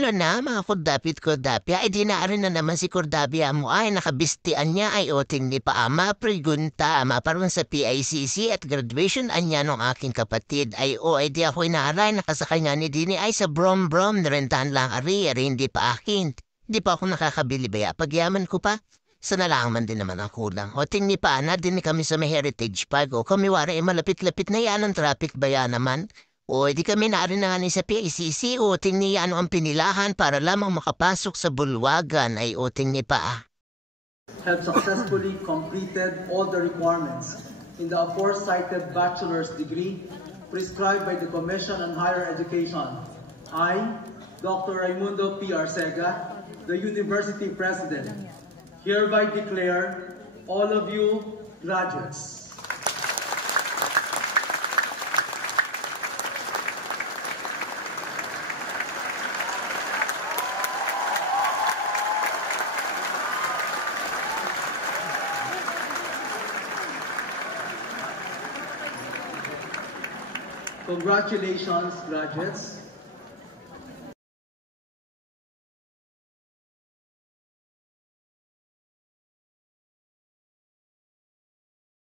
hello na mga kordapit-kordapya. Ay di na rin na naman si kordapya mo ay nakabistian niya ay oting ni paama pregunta maparoon sa PICC at graduation anya ng aking kapatid. Ay o ay di ako inaaray nakasakay nga ni Dini ay sa brom-brom narintahan lang ari hindi pa akin. Di pa ako nakakabili baya pagyaman ko pa. Sa nalaman din naman ang kulang. O ting ni paana din kami sa may Heritage Park o kami wari malapit-lapit na yan ang traffic baya naman. O di kami naarin na nga ni sa PICC o tingni ano ang pinilahan para lamang makapasok sa bulwagan ay o tingni pa. Have successfully completed all the requirements in the aforementioned bachelor's degree prescribed by the Commission on Higher Education. I, Dr. Raimundo P. Arcega, the University President, hereby declare all of you graduates. Congratulations, graduates.